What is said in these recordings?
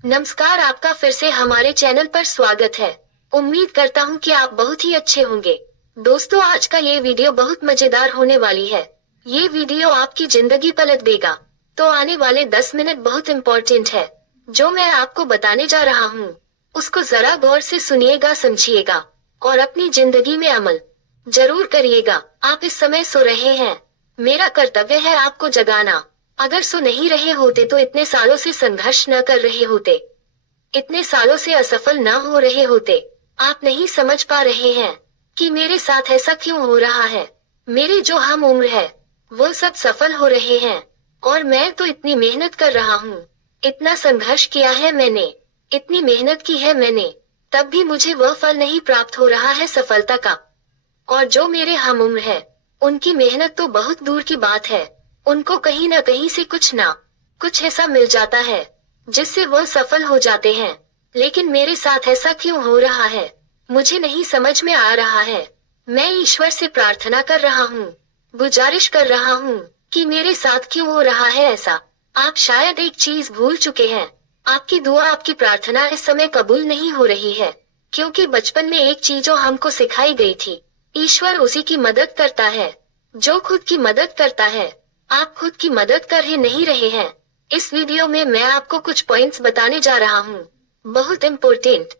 नमस्कार, आपका फिर से हमारे चैनल पर स्वागत है। उम्मीद करता हूँ कि आप बहुत ही अच्छे होंगे। दोस्तों, आज का ये वीडियो बहुत मजेदार होने वाली है। ये वीडियो आपकी जिंदगी पलट देगा। तो आने वाले 10 मिनट बहुत इम्पोर्टेंट है। जो मैं आपको बताने जा रहा हूँ उसको जरा गौर से सुनिएगा, समझिएगा और अपनी जिंदगी में अमल जरूर करिएगा। आप इस समय सो रहे हैं, मेरा कर्तव्य है आपको जगाना। अगर सो नहीं रहे होते तो इतने सालों से संघर्ष न कर रहे होते, इतने सालों से असफल न हो रहे होते। आप नहीं समझ पा रहे हैं कि मेरे साथ ऐसा क्यों हो रहा है। मेरे जो हम उम्र है वो सब सफल हो रहे हैं और मैं तो इतनी मेहनत कर रहा हूँ, इतना संघर्ष किया है मैंने, इतनी मेहनत की है मैंने, तब भी मुझे वह फल नहीं प्राप्त हो रहा है सफलता का। और जो मेरे हम उम्र है उनकी मेहनत तो बहुत दूर की बात है। उनको कहीं ना कहीं से कुछ ना कुछ ऐसा मिल जाता है जिससे वह सफल हो जाते हैं। लेकिन मेरे साथ ऐसा क्यों हो रहा है, मुझे नहीं समझ में आ रहा है। मैं ईश्वर से प्रार्थना कर रहा हूँ, गुजारिश कर रहा हूँ कि मेरे साथ क्यों हो रहा है ऐसा। आप शायद एक चीज भूल चुके हैं, आपकी दुआ, आपकी प्रार्थना इस समय कबूल नहीं हो रही है, क्योंकि बचपन में एक चीज जो हमको सिखाई गई थी, ईश्वर उसी की मदद करता है जो खुद की मदद करता है। आप खुद की मदद कर ही नहीं रहे हैं। इस वीडियो में मैं आपको कुछ पॉइंट्स बताने जा रहा हूँ, बहुत इम्पोर्टेंट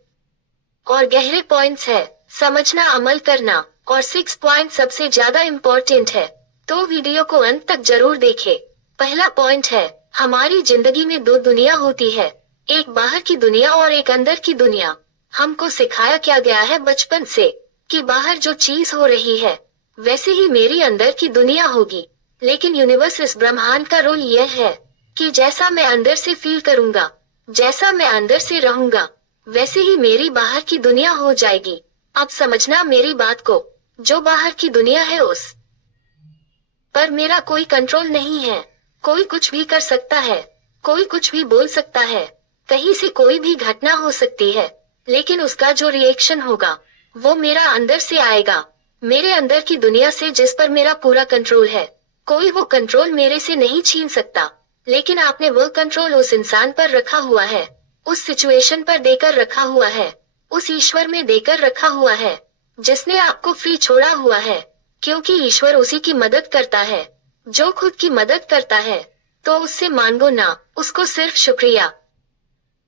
और गहरे पॉइंट्स है। समझना, अमल करना। और 6 पॉइंट सबसे ज्यादा इम्पोर्टेंट है, तो वीडियो को अंत तक जरूर देखें। पहला पॉइंट है, हमारी जिंदगी में दो दुनिया होती है, एक बाहर की दुनिया और एक अंदर की दुनिया। हमको सिखाया क्या गया है बचपन से कि बाहर जो चीज हो रही है वैसे ही मेरी अंदर की दुनिया होगी। लेकिन यूनिवर्स, इस ब्रह्मांड का रोल यह है कि जैसा मैं अंदर से फील करूंगा, जैसा मैं अंदर से रहूंगा, वैसे ही मेरी बाहर की दुनिया हो जाएगी। अब समझना मेरी बात को, जो बाहर की दुनिया है उस पर मेरा कोई कंट्रोल नहीं है। कोई कुछ भी कर सकता है, कोई कुछ भी बोल सकता है, कहीं से कोई भी घटना हो सकती है, लेकिन उसका जो रिएक्शन होगा वो मेरा अंदर से आएगा, मेरे अंदर की दुनिया से, जिस पर मेरा पूरा कंट्रोल है। कोई वो कंट्रोल मेरे से नहीं छीन सकता। लेकिन आपने वो कंट्रोल उस इंसान पर रखा हुआ है, उस सिचुएशन पर देकर रखा हुआ है, उस ईश्वर में देकर रखा हुआ है जिसने आपको फ्री छोड़ा हुआ है। क्योंकि ईश्वर उसी की मदद करता है जो खुद की मदद करता है। तो उससे मांगो ना, उसको सिर्फ शुक्रिया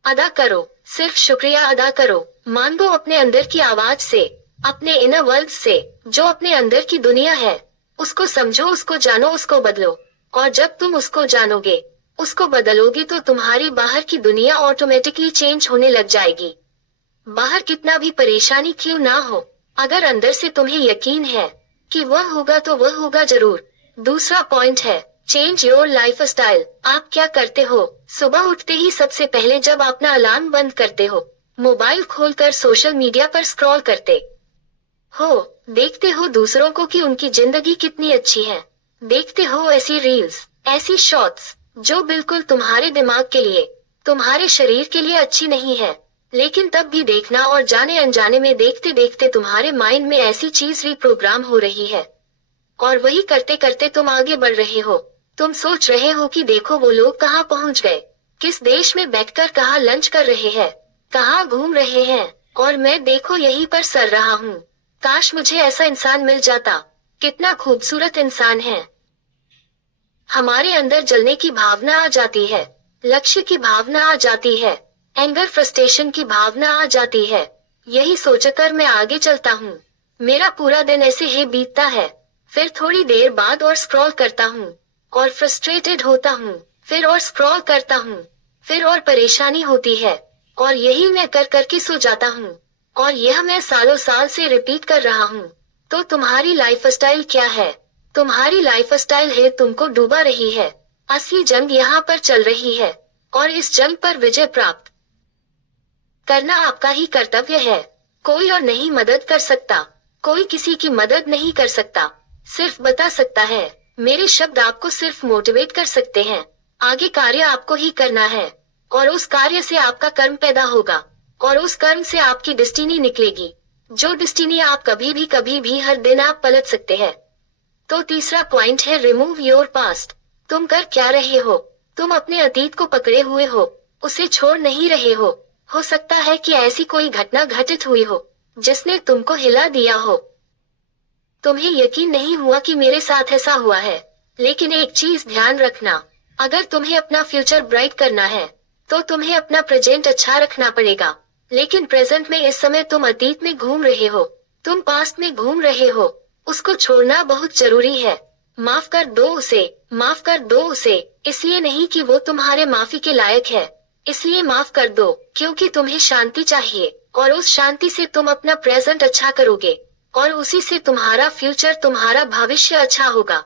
अदा करो, सिर्फ शुक्रिया अदा करो। मांगो अपने अंदर की आवाज से, अपने इनर वर्ल्ड से, जो अपने अंदर की दुनिया है उसको समझो, उसको जानो, उसको बदलो। और जब तुम उसको जानोगे, उसको बदलोगे, तो तुम्हारी बाहर की दुनिया ऑटोमेटिकली चेंज होने लग जाएगी। बाहर कितना भी परेशानी क्यों ना हो, अगर अंदर से तुम्हें यकीन है कि वह होगा तो वह होगा जरूर। दूसरा पॉइंट है, चेंज योर लाइफ स्टाइल। आप क्या करते हो सुबह उठते ही? सबसे पहले जब अपना अलार्म बंद करते हो, मोबाइल खोलकर सोशल मीडिया पर स्क्रॉल करते हो, देखते हो दूसरों को कि उनकी जिंदगी कितनी अच्छी है, देखते हो ऐसी रील्स, ऐसी शॉर्ट्स जो बिल्कुल तुम्हारे दिमाग के लिए, तुम्हारे शरीर के लिए अच्छी नहीं है। लेकिन तब भी देखना, और जाने अनजाने में देखते देखते तुम्हारे माइंड में ऐसी चीज रिप्रोग्राम हो रही है, और वही करते करते तुम आगे बढ़ रहे हो। तुम सोच रहे हो कि देखो वो लोग कहाँ पहुँच गए, किस देश में बैठकर कहाँ लंच कर रहे हैं, कहाँ घूम रहे हैं, और मैं देखो यहीं पर सड़ रहा हूँ। काश मुझे ऐसा इंसान मिल जाता, कितना खूबसूरत इंसान है। हमारे अंदर जलने की भावना आ जाती है, लक्ष्य की भावना आ जाती है, एंगर, फ्रस्ट्रेशन की भावना आ जाती है। यही सोचकर मैं आगे चलता हूँ। मेरा पूरा दिन ऐसे ही बीतता है। फिर थोड़ी देर बाद और स्क्रॉल करता हूँ, और फ्रस्ट्रेटेड होता हूँ, फिर और स्क्रॉल करता हूँ, फिर और परेशानी होती है, और यही मैं कर करके सो जाता हूँ। और यह मैं सालों साल से रिपीट कर रहा हूँ। तो तुम्हारी लाइफस्टाइल क्या है? तुम्हारी लाइफस्टाइल है तुमको डूबा रही है। असली जंग यहाँ पर चल रही है, और इस जंग पर विजय प्राप्त करना आपका ही कर्तव्य है। कोई और नहीं मदद कर सकता, कोई किसी की मदद नहीं कर सकता, सिर्फ बता सकता है। मेरे शब्द आपको सिर्फ मोटिवेट कर सकते हैं। आगे कार्य आपको ही करना है, और उस कार्य से आपका कर्म पैदा होगा, और उस कर्म से आपकी डेस्टिनी निकलेगी, जो डेस्टिनी आप कभी भी हर दिन आप पलट सकते हैं। तो तीसरा पॉइंट है, रिमूव योर पास्ट। तुम कर क्या रहे हो? तुम अपने अतीत को पकड़े हुए हो, उसे छोड़ नहीं रहे हो। हो सकता है कि ऐसी कोई घटना घटित हुई हो जिसने तुमको हिला दिया हो। तुम्हें यकीन नहीं हुआ कि मेरे साथ ऐसा हुआ है। लेकिन एक चीज ध्यान रखना, अगर तुम्हें अपना फ्यूचर ब्राइट करना है तो तुम्हें अपना प्रेजेंट अच्छा रखना पड़ेगा। लेकिन प्रेजेंट में इस समय तुम अतीत में घूम रहे हो, तुम पास्ट में घूम रहे हो। उसको छोड़ना बहुत जरूरी है। माफ कर दो उसे, माफ कर दो उसे। इसलिए नहीं कि वो तुम्हारे माफी के लायक है, इसलिए माफ कर दो क्योंकि तुम्हें शांति चाहिए और उस शांति से तुम अपना प्रेजेंट अच्छा करोगे और उसी से तुम्हारा फ्यूचर, तुम्हारा भविष्य अच्छा होगा।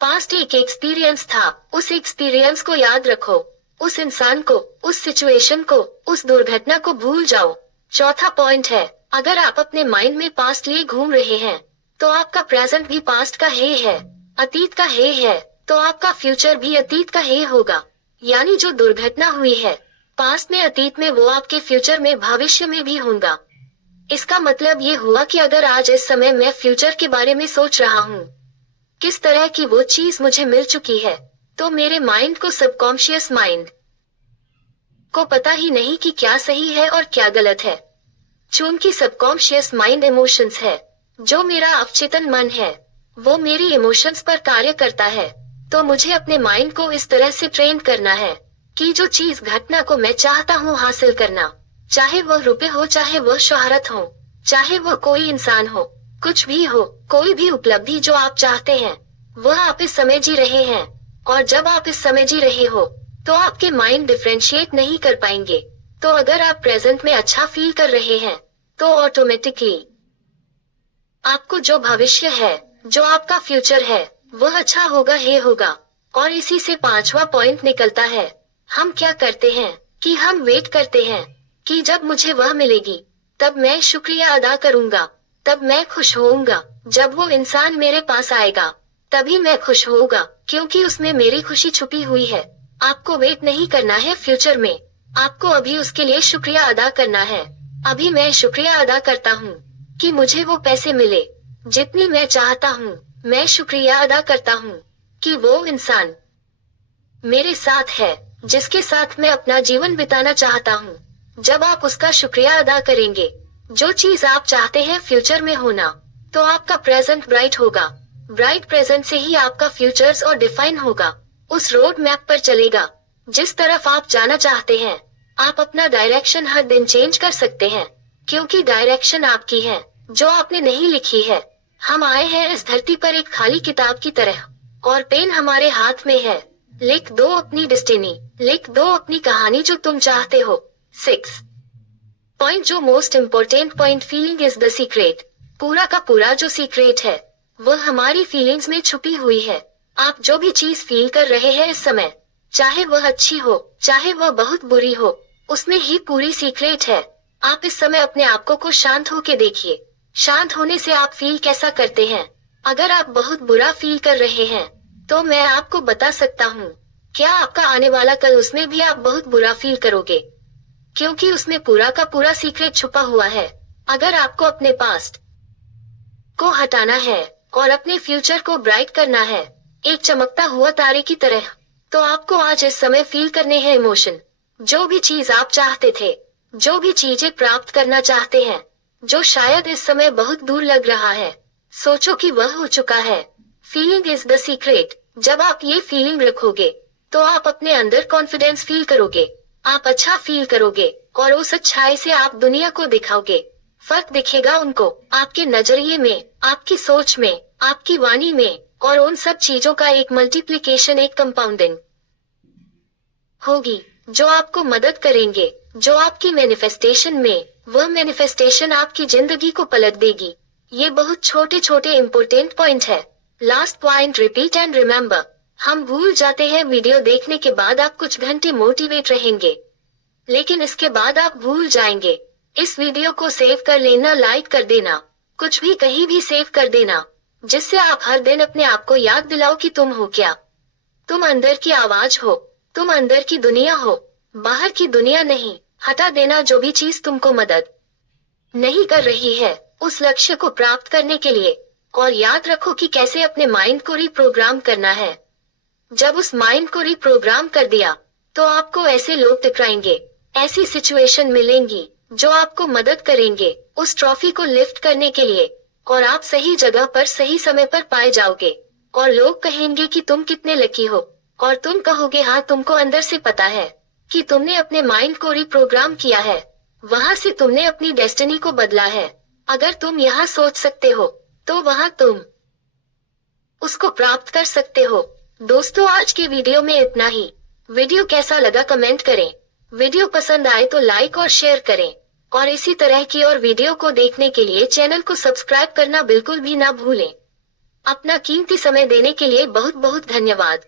पास्ट एक एक्सपीरियंस था, उस एक्सपीरियंस को याद रखो। उस इंसान को, उस सिचुएशन को, उस दुर्घटना को भूल जाओ। चौथा पॉइंट है, अगर आप अपने माइंड में पास्ट लिए घूम रहे हैं तो आपका प्रेजेंट भी पास्ट का है, अतीत का है, तो आपका फ्यूचर भी अतीत का होगा। यानी जो दुर्घटना हुई है पास्ट में, अतीत में, वो आपके फ्यूचर में, भविष्य में भी होगा। इसका मतलब ये हुआ कि अगर आज इस समय मैं फ्यूचर के बारे में सोच रहा हूँ, किस तरह की वो चीज मुझे मिल चुकी है, तो मेरे माइंड को, सबकॉन्शियस माइंड को पता ही नहीं कि क्या सही है और क्या गलत है। चूंकि सबकॉन्शियस माइंड इमोशंस है, जो मेरा अवचेतन मन है, वो मेरी इमोशंस पर कार्य करता है। तो मुझे अपने माइंड को इस तरह से ट्रेन करना है कि जो चीज, घटना को मैं चाहता हूँ हासिल करना, चाहे वह रुपए हो, चाहे वह शोहरत हो, चाहे वह कोई इंसान हो, कुछ भी हो, कोई भी उपलब्धि जो आप चाहते हैं, वह आप इस समय जी रहे हैं। और जब आप इस समय जी रहे हो तो आपके माइंड डिफरेंशिएट नहीं कर पाएंगे। तो अगर आप प्रेजेंट में अच्छा फील कर रहे हैं तो ऑटोमेटिकली आपको जो भविष्य है, जो आपका फ्यूचर है, वह अच्छा होगा। और इसी से पांचवा पॉइंट निकलता है, हम क्या करते हैं कि हम वेट करते हैं कि जब मुझे वह मिलेगी तब मैं शुक्रिया अदा करूंगा, तब मैं खुश होऊंगा। जब वो इंसान मेरे पास आएगा तभी मैं खुश होऊंगा, क्योंकि उसमें मेरी खुशी छुपी हुई है। आपको वेट नहीं करना है फ्यूचर में, आपको अभी उसके लिए शुक्रिया अदा करना है। अभी मैं शुक्रिया अदा करता हूँ कि मुझे वो पैसे मिले जितनी मैं चाहता हूँ। मैं शुक्रिया अदा करता हूँ कि वो इंसान मेरे साथ है जिसके साथ मैं अपना जीवन बिताना चाहता हूँ। जब आप उसका शुक्रिया अदा करेंगे, जो चीज आप चाहते हैं फ्यूचर में होना, तो आपका प्रेजेंट ब्राइट होगा। ब्राइट प्रेजेंट से ही आपका फ्यूचर्स और डिफाइन होगा, उस रोड मैप पर चलेगा जिस तरफ आप जाना चाहते हैं। आप अपना डायरेक्शन हर दिन चेंज कर सकते हैं, क्योंकि डायरेक्शन आपकी है, जो आपने नहीं लिखी है। हम आए हैं इस धरती पर एक खाली किताब की तरह, और पेन हमारे हाथ में है। लिख दो अपनी डेस्टिनी, लिख दो अपनी कहानी जो तुम चाहते हो। 6 पॉइंट, जो most important point, feeling is the secret. पूरा का पूरा जो सीक्रेट है वह हमारी फीलिंग्स में छुपी हुई है। आप जो भी चीज फील कर रहे हैं इस समय, चाहे वह अच्छी हो, चाहे वह बहुत बुरी हो, उसमें ही पूरी सीक्रेट है। आप इस समय अपने आप को शांत होके देखिए। शांत होने से आप फील कैसा करते हैं। अगर आप बहुत बुरा फील कर रहे हैं तो मैं आपको बता सकता हूँ, क्या आपका आने वाला कल, उसमें भी आप बहुत बुरा फील करोगे, क्योंकि उसमें पूरा का पूरा सीक्रेट छुपा हुआ है। अगर आपको अपने पास्ट को हटाना है और अपने फ्यूचर को ब्राइट करना है, एक चमकता हुआ तारे की तरह, तो आपको आज इस समय फील करने हैं इमोशन। जो भी चीज आप चाहते थे, जो भी चीजें प्राप्त करना चाहते हैं, जो शायद इस समय बहुत दूर लग रहा है, सोचो कि वह हो चुका है। Feeling is the secret. जब आप ये फीलिंग रखोगे तो आप अपने अंदर कॉन्फिडेंस फील करोगे, आप अच्छा फील करोगे और उस अच्छाई से आप दुनिया को दिखाओगे। फर्क दिखेगा उनको, आपके नजरिए में, आपकी सोच में, आपकी वाणी में, और उन सब चीजों का एक मल्टीप्लिकेशन, एक कंपाउंडिंग होगी जो आपको मदद करेंगे, जो आपकी मैनिफेस्टेशन में, वह मैनिफेस्टेशन आपकी जिंदगी को पलट देगी। ये बहुत छोटे छोटे इम्पोर्टेंट पॉइंट है। Last point, repeat and remember. हम भूल जाते हैं, वीडियो देखने के बाद आप कुछ घंटे मोटिवेट रहेंगे, लेकिन इसके बाद आप भूल जाएंगे। इस वीडियो को सेव कर लेना, लाइक कर देना, कुछ भी कहीं भी सेव कर देना, जिससे आप हर दिन अपने आप को याद दिलाओ कि तुम हो क्या। तुम अंदर की आवाज हो, तुम अंदर की दुनिया हो, बाहर की दुनिया नहीं। हटा देना जो भी चीज तुमको मदद नहीं कर रही है उस लक्ष्य को प्राप्त करने के लिए। और याद रखो कि कैसे अपने माइंड को रिप्रोग्राम करना है। जब उस माइंड को रिप्रोग्राम कर दिया तो आपको ऐसे लोग टकराएंगे, ऐसी सिचुएशन मिलेंगी जो आपको मदद करेंगे उस ट्रॉफी को लिफ्ट करने के लिए, और आप सही जगह पर सही समय पर पाए जाओगे। और लोग कहेंगे कि तुम कितने लकी हो, और तुम कहोगे हाँ, तुमको अंदर से पता है कि तुमने अपने माइंड को रिप्रोग्राम किया है, वहां से तुमने अपनी डेस्टिनी को बदला है। अगर तुम यहाँ सोच सकते हो तो वहाँ तुम उसको प्राप्त कर सकते हो। दोस्तों, आज के वीडियो में इतना ही। वीडियो कैसा लगा कमेंट करें। वीडियो पसंद आए तो लाइक और शेयर करें, और इसी तरह की और वीडियो को देखने के लिए चैनल को सब्सक्राइब करना बिल्कुल भी ना भूलें। अपना कीमती समय देने के लिए बहुत बहुत धन्यवाद।